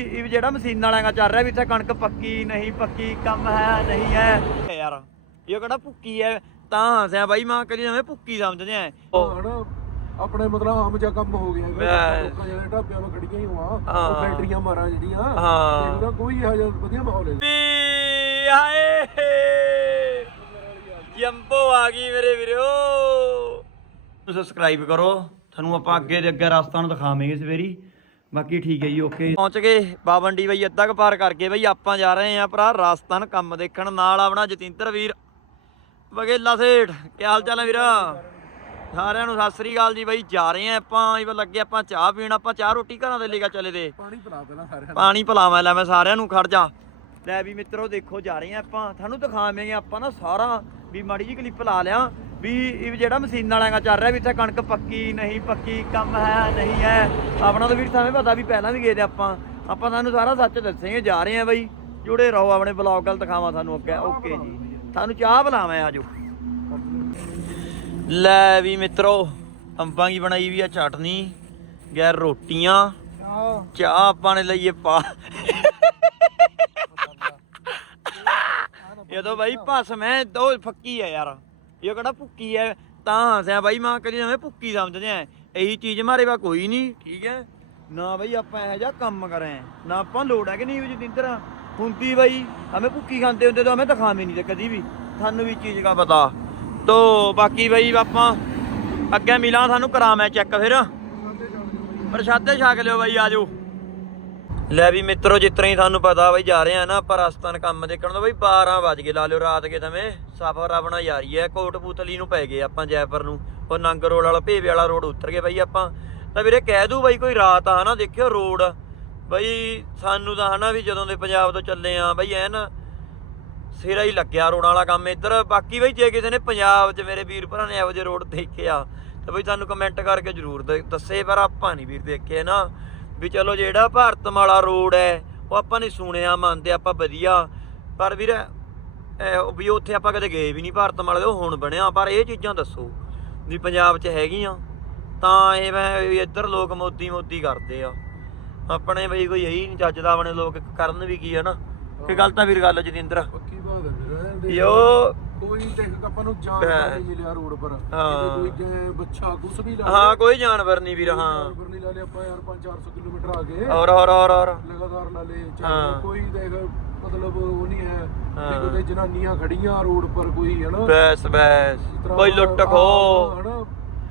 ਇਹ ਵੀ ਜਿਹੜਾ ਮਸ਼ੀਨ ਵਾਲਿਆਂ ਦਾ ਚੱਲ ਰਿਹਾ ਵੀ ਇੱਥੇ ਕਣਕ ਪੱਕੀ ਨਹੀਂ ਪੱਕੀ ਕੰਮ ਹੈ ਨਹੀਂ ਹੈ। ਯਾਰ ਇਹ ਕਿਹੜਾ ਭੁੱਕੀ ਹੈ? ਤਾਂ ਹਸਿਆ ਬਾਈ ਮਾਂ ਕਰੀ ਨਵੇਂ ਭੁੱਕੀ ਸਮਝਦੇ ਆ। ਆਪਣੇ ਮਤਲਬ ਆਮ ਜਿਹਾ ਕੰਮ ਹੋ ਗਿਆ ਲੋਕਾਂ ਜਿਹੜੇ ਢਾਬਿਆਂ 'ਤੇ ਖੜੀਆਂ ਹੀ ਹੋਆਂ ਹਾਂ। ਉਹ ਬੈਟਰੀਆਂ ਮਾਰਾਂ ਜਿਹੜੀਆਂ ਹਾਂ। ਇਹਦਾ ਕੋਈ ਇਹੋ ਜਿਹਾ ਵਧੀਆ ਮਾਹੌਲ ਹੈ। ਵੀ ਹਾਏ ਜੰਬੋ ਆ ਗਈ ਮੇਰੇ ਵੀਰੋ। ਸਬਸਕ੍ਰਾਈਬ ਕਰੋ ਤੁਹਾਨੂੰ ਆਪਾਂ ਅੱਗੇ ਦੇ ਅੱਗੇ ਰਸਤਾ ਨੂੰ ਦਿਖਾਵਾਂਗੇ ਸਵੇਰੀ ਬਾਕੀ ਠੀਕ ਹੈ ਜੀ ਓਕੇ ਪਹੁੰਚ ਗਏ ਬਾਵੰਡੀ ਬਈ ਅੱਧਾ ਕੁ ਪਾਰ ਕਰਕੇ ਬਈ ਆਪਾਂ ਜਾ ਰਹੇ ਆਂ ਭਰਾ ਰਾਜਸਥਾਨ ਕੰਮ ਦੇਖਣ ਨਾਲ ਆਪਣਾ ਜਤਿੰਦਰ ਵੀਰ। ਵਗੇਲਾ ਸੇਠ ਕੀ ਹਾਲ ਚਾਲ ਹੈ ਵੀਰਾ? ਸਾਰਿਆਂ ਨੂੰ ਸਤਿ ਸ੍ਰੀ ਅਕਾਲ ਜੀ ਬਈ ਜਾ ਰਹੇ ਆਂ ਆਪਾਂ ਇਹ ਲੱਗੇ ਆਪਾਂ ਚਾਹ ਪੀਣ ਆਪਾਂ ਚਾਹ ਰੋਟੀ ਘਰਾਂ ਦੇ ਲੈ ਕੇ ਚੱਲੇ ਦੇ ਪਾਣੀ ਪਿਲਾ ਪਹਿਲਾਂ ਸਾਰਿਆਂ ਨੂੰ। ਪਾਣੀ ਪਿਲਾਵਾਂ ਲੈ ਮੈਂ ਸਾਰਿਆਂ ਨੂੰ ਖੜ ਜਾ। ਲੈ ਵੀ ਮਿੱਤਰੋ ਦੇਖੋ ਜਾ ਰਹੇ ਆ ਆਪਾਂ। ਤੁਹਾਨੂੰ ਦਿਖਾਵਾਂਗੇ ਆਪਾਂ ਨਾ ਸਾਰਾ ਵੀ ਮਾੜੀ ਜੀ ਕਲਿੱਪ ਲਾ ਲਿਆ ਵੀ ਇਹ ਜਿਹੜਾ ਮਸ਼ੀਨ ਵਾਲਿਆਂ ਦਾ ਚੱਲ ਰਿਹਾ ਵੀ ਇੱਥੇ ਕਣਕ ਪੱਕੀ ਨਹੀਂ ਪੱਕੀ ਕੰਮ ਹੈ ਨਹੀਂ ਹੈ। ਆਪਣਾ ਤਾਂ ਵੀਰ ਸਾਵੇਂ ਪਤਾ ਵੀ ਪਹਿਲਾਂ ਵੀ ਗਏ ਤੇ ਆਪਾਂ। ਆਪਾਂ ਤੁਹਾਨੂੰ ਸਾਰਾ ਸੱਚ ਦੱਸਾਂਗੇ ਜਾ ਰਹੇ ਆ ਬਈ। ਜੁੜੇ ਰਹੋ ਆਪਣੇ ਬਲੌਗ ਗੱਲ ਦਿਖਾਵਾਂ ਤੁਹਾਨੂੰ ਅੱਗੇ। ਓਕੇ ਜੀ। ਤੁਹਾਨੂੰ ਚਾਹ ਪਿਲਾਵਾਂ ਆਜੋ। ਲੈ ਵੀ ਮਿੱਤਰੋ ਅੰਬਾਂ ਦੀ ਬਣਾਈ ਵੀ ਆ ਚਟਨੀ ਗੈਰ ਰੋਟੀਆਂ। ਚਾਹ ਆਪਾਂ ਨੇ ਲਈਏ ਪਾ ਜਦੋਂ ਬਾਈ ਭਸਮ ਹੈ ਦੋ ਫੱਕੀ ਹੈ ਯਾਰ। ਇਹ ਕਿਹੜਾ ਭੁੱਕੀ ਹੈ ਤਾਂ ਹਸਿਆ ਬਾਈ, ਮਾਂ ਕਰੀ ਨਵੇਂ ਭੁੱਕੀ ਸਮਝਦੇ ਆ। ਇਹੀ ਚੀਜ਼ ਮਾਰੇ ਵਾ ਕੋਈ ਨਹੀਂ ਠੀਕ ਹੈ ਨਾ ਬਾਈ ਆਪਾਂ ਇਹੋ ਜਿਹਾ ਕੰਮ ਕਰਾਂ, ਨਾ ਆਪਾਂ ਲੋੜ ਹੈ ਕਿ ਨਹੀਂ ਵੀ ਜਿੰਦਰ ਹੁੰਦੀ ਬਾਈ ਹਮੇ ਭੁੱਕੀ ਖਾਂਦੇ ਹੁੰਦੇ ਤਾਂ ਹਮੇ ਦਿਖਾਵੇਂ ਨਹੀਂ ਤੇ ਕਦੀ ਵੀ। ਸਾਨੂੰ ਵੀ ਚੀਜ਼ ਦਾ ਪਤਾ। ਤੋ ਬਾਕੀ ਬਾਈ ਆਪਾਂ ਅੱਗੇ ਮਿਲਾਂ ਸਾਨੂੰ ਕਰਾਵਾਂ ਚੈੱਕ ਫਿਰ। ਪ੍ਰਸ਼ਾਦੇ ਛਕ ਲਿਓ ਬਾਈ ਆਜੋ ਲੈ ਵੀ ਮਿੱਤਰੋ ਜਿਤਨਾ ਹੀ ਤੁਹਾਨੂੰ ਪਤਾ ਬਈ ਜਾ ਰਹੇ ਆ ਨਾ, ਆਪਾਂ ਰਸਤਨ ਕੰਮ ਦੇਖਣ ਤੋਂ ਬਈ 12 ਵਜ ਗਏ, ਲਾ ਲਿਓ ਰਾਤ ਕੇ ਤਵੇਂ ਸਫਰ ਆਪਣਾ ਜਾਰੀ ਹੈ ਕੋਟਪੂਤਲੀ ਨੂੰ ਪੈ ਗਏ ਆਪਾਂ ਜੈਪੁਰ ਨੂੰ। ਉਹ ਨੰਗ ਰੋਡ ਵਾਲਾ, ਭੇਵੇ ਵਾਲਾ ਰੋਡ ਉਤਰ ਗਏ ਬਈ ਆਪਾਂ। ਤਾਂ ਵੀਰੇ ਕਹਿ ਦੂ ਬਈ ਕੋਈ ਰਾਤ ਆ ਹਨਾ, ਦੇਖਿਓ ਰੋਡ। ਬਈ ਸਾਨੂੰ ਤਾਂ ਹਨਾ ਵੀ ਜਦੋਂ ਦੇ ਪੰਜਾਬ ਤੋਂ ਚੱਲੇ ਆ, ਬਈ ਐਨ ਸਿਰਾ ਹੀ ਲੱਗਿਆ ਰੋਡਾਂ ਵਾਲਾ ਕੰਮ ਇੱਧਰ। ਬਾਕੀ ਬਈ ਜੇ ਕਿਸੇ ਨੇ ਪੰਜਾਬ 'ਚ ਮੇਰੇ ਵੀਰ ਭਰਾ ਨੇ ਇਹੋ ਜਿਹੇ ਰੋਡ ਦੇਖਿਆ ਤਾਂ ਬਈ ਸਾਨੂੰ ਕਮੈਂਟ ਕਰਕੇ ਜਰੂਰ ਦੱਸੇ, ਪਰ ਆਪਾਂ ਨਹੀਂ ਵੀਰ ਦੇਖੇ ਨਾ। ਵੀ ਚਲੋ ਜਿਹੜਾ ਭਾਰਤ ਵਾਲਾ ਰੋਡ ਹੈ ਉਹ ਆਪਾਂ ਨੇ ਸੁਣਿਆ ਮੰਨਦੇ ਆਪਾਂ ਵਧੀਆ। ਪਰ ਵੀਰ ਇਹ ਵੀ ਉੱਥੇ ਆਪਾਂ ਕਦੇ ਗਏ ਵੀ ਨਹੀਂ ਭਾਰਤ ਵਾਲੇ ਉਹ ਹੁਣ ਬਣਿਆ। ਪਰ ਇਹ ਚੀਜ਼ਾਂ ਦੱਸੋ ਵੀ ਪੰਜਾਬ 'ਚ ਹੈਗੀਆਂ। ਤਾਂ ਇਹ ਮੈਂ ਵੀ ਇੱਧਰ ਲੋਕ ਮੋਦੀ ਮੋਦੀ ਕਰਦੇ ਆ। ਆਪਣੇ ਬਈ ਕੋਈ ਇਹੀ ਨਹੀਂ ਚੱਜਦਾ ਆਪਣੇ ਲੋਕ ਕਰਨ ਵੀ ਕੀ ਆ ਨਾ। ਕਿ ਗੱਲ ਤਾਂ ਵੀਰ ਗੱਲ ਜਤਿੰਦਰ। ਪੱਕੀ ਬਾਤ ਹੈ ਵੀਰ ਯੋ ਕੋਈ ਦੇਖ ਆਪਾਂ ਨੂੰ ਜਾਨ ਨਹੀਂ ਮਿਲਿਆ ਰੋਡ ਪਰ। ਹਾਂ। ਕਿਤੇ ਕੋਈ ਜੇ ਬੱਚਾ ਕੁਛ ਵੀ ਲਾ ਹਾਂ ਕੋਈ ਜਾਨਵਰ ਨਹੀਂ ਵੀਰ ਹਾਂ। ਜਾਨਵਰ ਨਹੀਂ ਲਾ ਲਿਆ ਆਪਾਂ ਯਾਰ 5-400 ਕਿਲੋਮੀਟਰ ਆ ਗਏ। ਔਰ ਔਰ ਔਰ ਔਰ। ਲਗਾਤਾਰ ਲਾ ਲੇ ਹਾਂ। ਕੋਈ ਦੇਖ ਮਤਲਬ ਉਹ ਨਹੀਂ ਹੈ ਹਾਂ। ਕਿ ਕੋਈ ਜਨਾਨੀਆਂ ਖੜੀਆਂ ਰੋਡ ਪਰ ਕੋਈ ਹੈ ਨਾ ਬੈਸ। ਬੈਸ ਕੋਈ ਲੁੱਟ ਖੋ ਹਨਾ?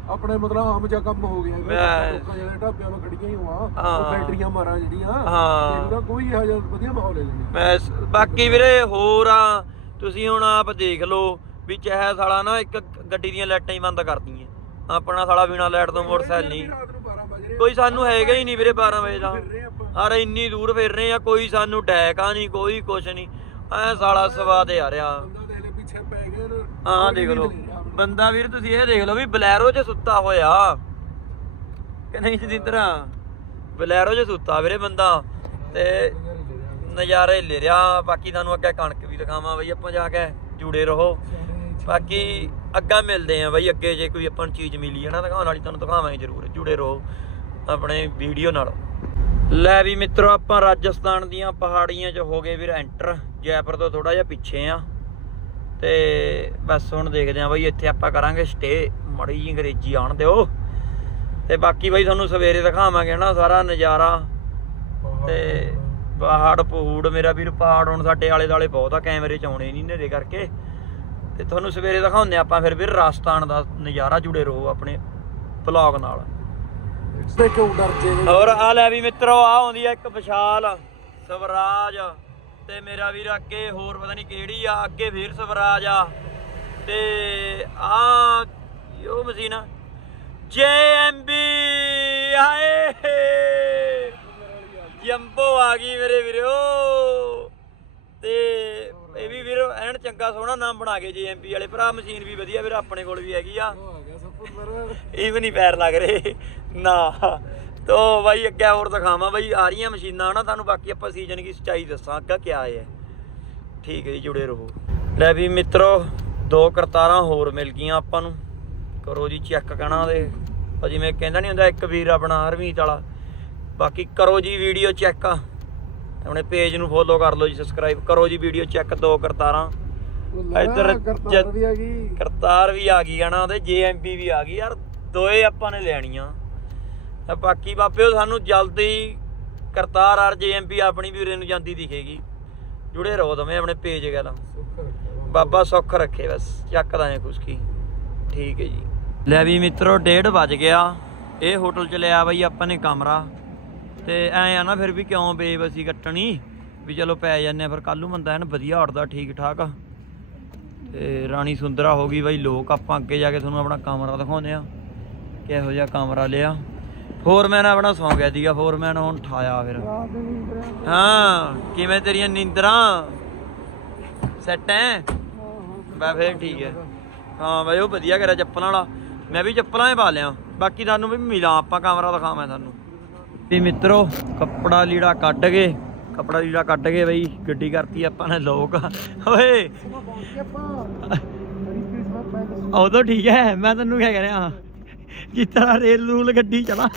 ਆਪਣੇ ਮਤਲਬ ਆਮ ਜਿਹਾ ਕੰਮ ਹੋ ਗਿਆ ਮੈਂ- ਲੋਕਾਂ ਜਿਹੜੇ ਢਾਬਿਆਂ 'ਤੇ ਖੜੀਆਂ ਹੀ ਹੋਆਂ ਹਾਂ। ਉਹ ਬੈਟਰੀਆਂ ਮਾਰਾਂ ਜਿਹੜੀਆਂ। ਹਾਂ। ਇਹਦਾ ਕੋਈ ਇਹੋ ਜਿਹਾ ਵਧੀਆ ਮਾਹੌਲ ਹੈ ਜੀ। ਬਾਕੀ ਵੀਰੇ ਹੋਰ ਆ। ਤੁਸੀਂ ਹੁਣ ਆਪ ਦੇਖ ਲਓ ਵੀ ਚਾਹੇ ਸਾਲਾ ਨਾ ਇੱਕ ਗੱਡੀ ਦੀਆਂ ਲਾਈਟਾਂ ਹੀ ਬੰਦ ਕਰਦੀਆਂ। ਆਪਣਾ ਸਾਲਾ ਬਿਨਾ ਲਾਈਟ ਤੋਂ ਮੋਟਰਸਾਈਕਲ ਨਹੀਂ। ਰਾਤ ਨੂੰ 12 ਵਜੇ ਕੋਈ ਸਾਨੂੰ ਹੈਗਾ ਹੀ ਨਹੀਂ ਵੀਰੇ 12 ਵਜੇ ਦਾ। ਅਰੇ ਇੰਨੀ ਦੂਰ ਫਿਰ ਰਹੇ ਆ ਕੋਈ ਸਾਨੂੰ ਡੈਕਾ ਨਹੀਂ ਕੋਈ ਕੁਛ ਨਹੀਂ। ਐ ਸਾਲਾ ਸਵਾਦ ਆ। ਰਿਹਾ ਹਾਂ ਦੇਖ ਲਓ। ਬੰਦਾ ਵੀਰ ਤੁਸੀਂ ਇਹ ਦੇਖ ਲਓ ਵੀ ਬਲੈਰੋ 'ਚ ਸੁੱਤਾ ਹੋਇਆ। ਕਿ ਨਹੀਂ ਜਿੰਦਰਾ ਬਲੈਰੋ 'ਚ ਸੁੱਤਾ ਵੀਰੇ ਬੰਦਾ। ਤੇ ਨਜ਼ਾਰੇ ਲੈ ਰਿਹਾ। ਬਾਕੀ ਤੁਹਾਨੂੰ ਅੱਗੇ ਕਣਕ ਵੀ ਦਿਖਾਵਾਂ ਬਈ ਆਪਾਂ ਜਾ ਕੇ ਜੁੜੇ ਰਹੋ। ਬਾਕੀ ਅੱਗਾ ਮਿਲਦੇ ਆ ਬਈ ਅੱਗੇ ਜੇ ਕੋਈ ਆਪਾਂ ਨੂੰ ਚੀਜ਼ ਮਿਲੀ ਹੈ ਨਾ ਦਿਖਾਉਣ ਵਾਲੀ ਤੁਹਾਨੂੰ ਦਿਖਾਵਾਂਗੇ ਜ਼ਰੂਰ। ਜੁੜੇ ਰਹੋ ਆਪਣੇ ਵੀਡੀਓ ਨਾਲ। ਲੈ ਵੀ ਮਿੱਤਰੋ ਆਪਾਂ ਰਾਜਸਥਾਨ ਦੀਆਂ ਪਹਾੜੀਆਂ 'ਚ ਹੋ ਗਏ ਵੀਰ ਐਂਟਰ ਜੈਪੁਰ ਤੋਂ ਥੋੜਾ ਜਿਹਾ ਪਿੱਛੇ ਆ ਤੇ ਬਸ ਹੁਣ ਦੇਖਦੇ ਆ ਬਈ ਇੱਥੇ ਆਪਾਂ ਕਰਾਂਗੇ ਸਟੇ ਮੜੀ ਜੀ ਅੰਗਰੇਜ਼ੀ ਆਣ ਦਿਓ। ਤੇ ਬਾਕੀ ਬਈ ਤੁਹਾਨੂੰ ਸਵੇਰੇ ਦਿਖਾਵਾਂਗੇ ਨਾ ਸਾਰਾ ਨਜ਼ਾਰਾ। ਤੇ ਪਹਾੜ ਪਹੂੜ, ਮੇਰਾ ਵੀਰ ਪਹਾੜ ਹੁਣ ਸਾਡੇ ਆਲੇ ਦਾਲੇ ਬਹੁਤ ਆ, ਕੈਮਰੇ ਚ ਆਉਣੇ ਨਹੀਂ ਨੇਰੇ ਕਰਕੇ। ਤੇ ਤੁਹਾਨੂੰ ਸਵੇਰੇ ਦਿਖਾਉਂਦੇ ਆਪਾਂ ਫਿਰ ਵੀਰ ਰਾਜਸਥਾਨ ਦਾ ਨਜ਼ਾਰਾ ਜੁੜੇ ਰਹੋ ਆਪਣੇ ਵਲੌਗ ਨਾਲ। ਤੇ ਕਿਉਂ ਡਰ ਜੇ ਹੋਰ ਆ ਲੈ ਵੀ ਮਿੱਤਰੋ, ਆ ਆਉਂਦੀ ਆ ਇੱਕ ਵਿਸ਼ਾਲ ਸਵਰਾਜ। ਤੇ ਮੇਰਾ ਵੀਰ ਅੱਗੇ ਹੋਰ ਪਤਾ ਨਹੀਂ ਕਿਹੜੀ ਆ, ਅੱਗੇ ਫੇਰ ਸਵਰਾਜ ਆ। ਤੇ ਆ ਉਹ ਮਸ਼ੀਨ ਜੇਐਮਬੀ ਹਾਏ! ਜੰਬੋ ਆ ਗਈ ਮੇਰੇ ਵੀਰੋ। ਤੇ ਇਹ ਵੀ ਵੀਰ ਐਨ ਚੰਗਾ ਸੋਹਣਾ ਨਾਮ ਬਣਾ ਕੇ ਜੇਐਮਬੀ ਵਾਲੇ। ਭਰਾ ਮਸ਼ੀਨ ਵੀ ਵਧੀਆ ਵੀਰ ਆਪਣੇ ਕੋਲ ਵੀ ਹੈਗੀ ਆ। ਇਹ ਵੀ ਨਹੀਂ ਪੈਰ ਲੱਗ ਰਹੇ। ਨਾ। ਤੋ ਬਾਈ ਅੱਗੇ ਹੋਰ ਦਿਖਾਵਾਂ ਬਾਈ ਆ ਰਹੀਆਂ ਮਸ਼ੀਨਾਂ ਨਾ ਤੁਹਾਨੂੰ। ਬਾਕੀ ਆਪਾਂ ਸੀਜ਼ਨ ਦੀ ਸਚਾਈ ਦੱਸਾਂ ਅੱਗਾ ਕੀ ਹੈ। ਠੀਕ ਹੈ ਜੀ ਜੁੜੇ ਰਹੋ। ਲੈ ਵੀ ਮਿੱਤਰੋ ਦੋ ਕਰਤਾਰਾਂ ਹੋਰ ਮਿਲ ਗਈਆਂ ਆਪਾਂ ਨੂੰ। ਕਰੋ ਜੀ ਚੈੱਕ ਕਹਣਾ ਦੇ। ਜਿਵੇਂ ਕਹਿੰਦਾ ਨਹੀਂ ਹੁੰਦਾ ਇੱਕ ਵੀਰ ਆਪਣਾ ਹਰਮੀਤ ਵਾਲਾ। ਬਾਕੀ ਕਰੋ ਜੀ ਵੀਡੀਓ ਚੈੱਕ। ਆਪਣੇ ਪੇਜ ਨੂੰ ਫੋਲੋ ਕਰ ਲਓ ਜੀ ਸਬਸਕ੍ਰਾਈਬ ਕਰੋ ਜੀ ਵੀਡੀਓ ਚੈੱਕ ਦੋ ਕਰਤਾਰਾਂ। ਇੱਧਰ ਕਰਤਾਰ ਵੀ ਆ ਗਈ। ਕਰਤਾਰ ਵੀ ਆ ਗਈ ਹਨਾ ਤੇ ਜੇਐਮਪੀ ਵੀ ਆ ਗਈ। ਯਾਰ ਦੋਏ ਆਪਾਂ ਨੇ ਲੈਣੀਆਂ। ਤਾਂ ਬਾਕੀ ਬਾਪਿਓ ਸਾਨੂੰ ਜਲਦੀ ਕਰਤਾਰ ਔਰ ਜੇਐਮਪੀ ਆਪਣੀ ਵੀਰੇ ਨੂੰ ਜਾਂਦੀ ਦਿਖੇਗੀ। ਜੁੜੇ ਰਹੋ ਦਵੇਂ ਆਪਣੇ ਪੇਜ ਗੱਲ ਬਾਬਾ ਸੁੱਖ ਰੱਖੇ ਬਸ ਚੱਕਦਾ ਕੁਛ ਕੀ ਠੀਕ ਹੈ ਜੀ। ਲੈ ਵੀ ਮਿੱਤਰੋ ਡੇਢ ਵੱਜ ਗਿਆ। ਇਹ ਹੋਟਲ ਚ ਲਿਆ ਬਈ ਆਪਾਂ ਨੇ ਕਮਰਾ। ਤੇ ਐ ਆ ਨਾ ਫਿਰ ਵੀ ਕਿਉਂ ਬੇਬਸੀ ਕੱਟਣੀ? ਵੀ ਚਲੋ ਪੈ ਜਾਂਦੇ ਆ, ਫਿਰ ਕੱਲ ਨੂੰ ਬੰਦਾ ਐਨ ਵਧੀਆ ਉੱਠਦਾ ਠੀਕ ਠਾਕ ਤੇ ਰਾਣੀ ਸੁੰਦਰਾ ਹੋ ਗਈ ਬਾਈ, ਲੋਕ ਆਪਾਂ ਅੱਗੇ ਜਾ ਕੇ ਤੁਹਾਨੂੰ ਆਪਣਾ ਕਮਰਾ ਦਿਖਾਉਂਦੇ ਆ। ਕਿਹੋ ਜਿਹਾ ਕਮਰਾ ਲਿਆ। ਫੋਰਮੈਨ ਆਪਣਾ ਸੌਂ ਗਿਆ ਸੀਗਾ ਫੋਰਮੈਨ ਹੁਣ ਠਾਇਆ ਫਿਰ। ਹਾਂ, ਕਿਵੇਂ ਤੇਰੀਆਂ ਨੀਂਦਰਾਂ? ਸੈੱਟ ਐ? ਬਾ ਫੇਰ ਠੀਕ ਹੈ। ਹਾਂ ਬਾਈ, ਉਹ ਵਧੀਆ ਕਰਿਆ ਚੱਪਲਾਂ ਵਾਲਾ। ਮੈਂ ਵੀ ਚੱਪਲਾਂ ਹੀ ਪਾ ਲਿਆ। ਬਾਕੀ ਤੁਹਾਨੂੰ ਵੀ ਮਿਲਾਂ, ਆਪਾਂ ਕਮਰਾ ਦਿਖਾਵਾਂ ਤੁਹਾਨੂੰ। ਵੀ ਮਿੱਤਰੋ ਕੱਪੜਾ ਲੀੜਾ ਕੱਢ ਕੇ ਕੱਪੜਾ ਲੀੜਾ ਕੱਢ ਕੇ ਬਈ ਗੱਡੀ ਕਰਤੀ ਆਪਾਂ ਨੇ ਲੋਕ। ਓਏ! ਉਹ ਤਾਂ ਠੀਕ ਹੈ ਮੈਂ ਤੈਨੂੰ ਕਿਆ ਕਹਿ ਰਿਹਾ ਜਿਸ ਤਰ੍ਹਾਂ ਰੇਲ ਰੂਲ ਗੱਡੀ ਚਲਾ।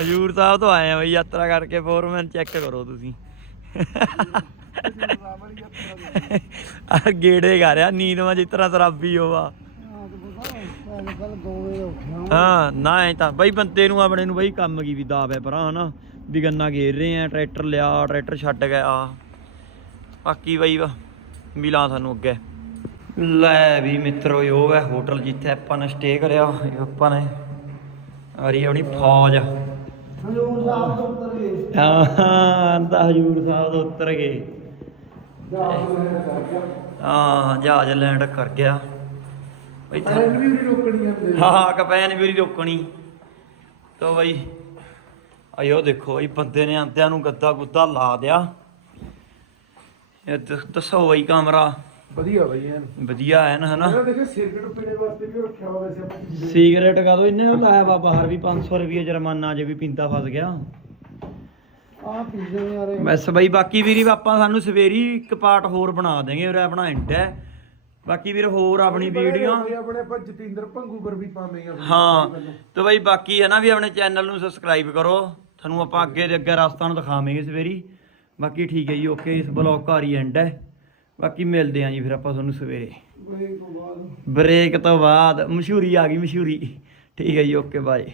ਹਜੂਰ ਸਾਹਿਬ ਤੋਂ ਆਏ ਆ ਬਈ ਯਾਤਰਾ ਕਰਕੇ ਫੋਰਮੈਨ ਚੈੱਕ ਕਰੋ ਤੁਸੀਂ। ਆ ਗੇੜੇ ਗਾ ਰਿਹਾ ਨੀਂਦ ਮਾ ਜਿਸ ਤਰ੍ਹਾਂ ਸ਼ਰਾਬੀ ਹੋਵਾ ਹਾਂ, ਨਾ ਐ ਤਾਂ। ਬਈ ਬੰਦੇ ਨੂੰ ਆਪਣੇ ਨੂੰ ਬਈ ਕੰਮ ਕੀ ਵੀ ਦਾਬ ਹੈ ਭਰਾ, ਹਨਾ? ਵੀ ਗੰਨਾ ਘੇਰ ਰਹੇ ਆ, ਟਰੈਕਟਰ ਲਿਆ, ਟਰੈਕਟਰ ਛੱਡ ਗਿਆ ਬਾਕੀ ਬਈ ਮਿਲਾਂ ਸਾਨੂੰ ਅੱਗੇ। ਲੈ ਵੀ ਮਿੱਤਰੋ, ਇਹ ਹੈ ਹੋਟਲ ਜਿੱਥੇ ਆਪਾਂ ਨੇ ਸਟੇ ਕਰਿਆ ਆਪਾਂ ਨੇ ਆ ਰਹੀ ਆਪਣੀ ਫੌਜ। ਹਜੂਰ ਸਾਹਿਬ ਤੋਂ ਉੱਤਰ ਗਏ ਹਾਂ ਤਾਂ ਹਜੂਰ ਸਾਹਿਬ ਤੋਂ ਉਤਰ ਗਏ। ਹਾਂ, ਜਹਾਜ਼ ਲੈਂਡ ਕਰ ਗਿਆ। ਬਈ ਥਾ- ਟ੍ਰੇਨ ਵੀ ਉਰੀ ਰੋਕਣੀ ਆਂਦੇ ਹਾਂ ਕਪੈਨ ਵੀ ਨਹੀਂ ਰੋਕਣੀ। ਤੋ ਬਈ ਆਇਓ ਦੇਖੋ ਬਈ ਬੰਦੇ ਨੇ ਆਂਦਿਆਂ ਨੂੰ ਗੱਦਾ ਗੁੱਦਾ ਲਾ ਦਿਆ। ਇਹ ਦੱਸੋ ਬਈ ਕਮਰਾ। ਵਧੀਆ ਬਈ ਐਨ। ਵਧੀਆ ਹੈ ਨਾ ਹਨਾ? ਇਹਨਾਂ ਦੇਖੇ ਸਿਰਕਟ ਪੀਣੇ ਵਾਸਤੇ ਵੀ ਰੱਖਿਆ ਹੋਇਆ ਵੈਸੇ ਆਪਾਂ ਸਿਗਰਟ ਕਾਦੋਂ ਇਹਨੇ ਉਹ ਲਾਇਆ ਵਾ ਬਾਹਰ ਵੀ 500 ਰੁਪਏ ਜੁਰਮਾਨਾ ਜੇ ਵੀ ਪਿੰਦਾ ਫਸ ਗਿਆ। ਆ ਪੀਜ਼ੇ ਯਾਰ ਬਸ ਬਈ ਬਾਕੀ ਵੀਰੀ ਆਪਾਂ ਸਾਨੂੰ ਸਵੇਰੀ ਇੱਕ ਪਾਰਟ ਹੋਰ ਬਣਾ ਦੇਂਗੇ ਉਰੇ ਆਪਣਾ ਐਂਡ ਹੈ। ਬਾਕੀ ਵੀਰ ਹੋਰ ਆਪਣੀ ਵੀਡੀਓ ਆਪਣੇ ਆਪਾਂ ਜਤਿੰਦਰ ਭੰਗੂਗਰ ਵੀ ਪਾਵੇਂ ਆ ਹਾਂ ਤੇ ਬਈ ਬਾਕੀ ਹੈ ਨਾ ਵੀ ਆਪਣੇ ਚੈਨਲ ਨੂੰ ਸਬਸਕ੍ਰਾਈਬ ਕਰੋ। ਤੁਹਾਨੂੰ ਆਪਾਂ ਅੱਗੇ ਦੇ ਅੱਗੇ ਰਸਤਾ ਨੂੰ ਦਿਖਾਵਾਂਗੇ ਸਵੇਰੀ ਬਾਕੀ ਠੀਕ ਹੈ ਜੀ ਓਕੇ ਇਸ ਬਲੌਗ ਘਰ ਹੀ ਐਂਡ ਹੈ। ਬਾਕੀ ਮਿਲਦੇ ਆਂ ਜੀ ਫਿਰ ਆਪਾਂ ਤੁਹਾਨੂੰ ਸਵੇਰੇ। ਬ੍ਰੇਕ ਤੋਂ ਬਾਅਦ। ਬ੍ਰੇਕ ਤੋਂ ਬਾਅਦ ਮਸ਼ਹੂਰੀ ਆ ਗਈ ਮਸ਼ਹੂਰੀ। ਠੀਕ ਹੈ ਜੀ ਓਕੇ ਬਾਏ